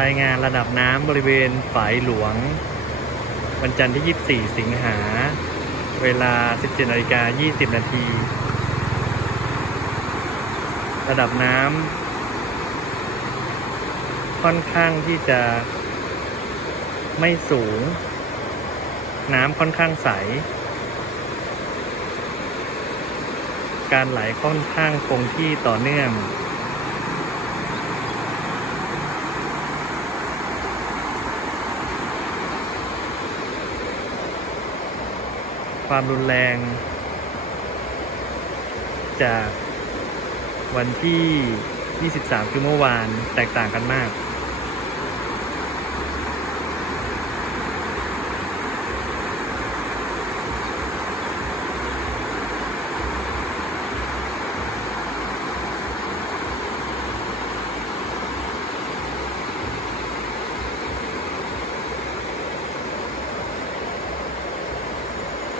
รายงานระดับน้ำบริเวณฝายหลวง วันจันทร์ที่ 24 สิงหา เวลา 17นาฬิกา20 นาที ระดับน้ำค่อนข้างที่จะไม่สูง น้ำค่อนข้างใส การไหลค่อนข้างคงที่ต่อเนื่อง ความรุนแรง จากวันที่ 23 คือเมื่อวานแตกต่างกันมาก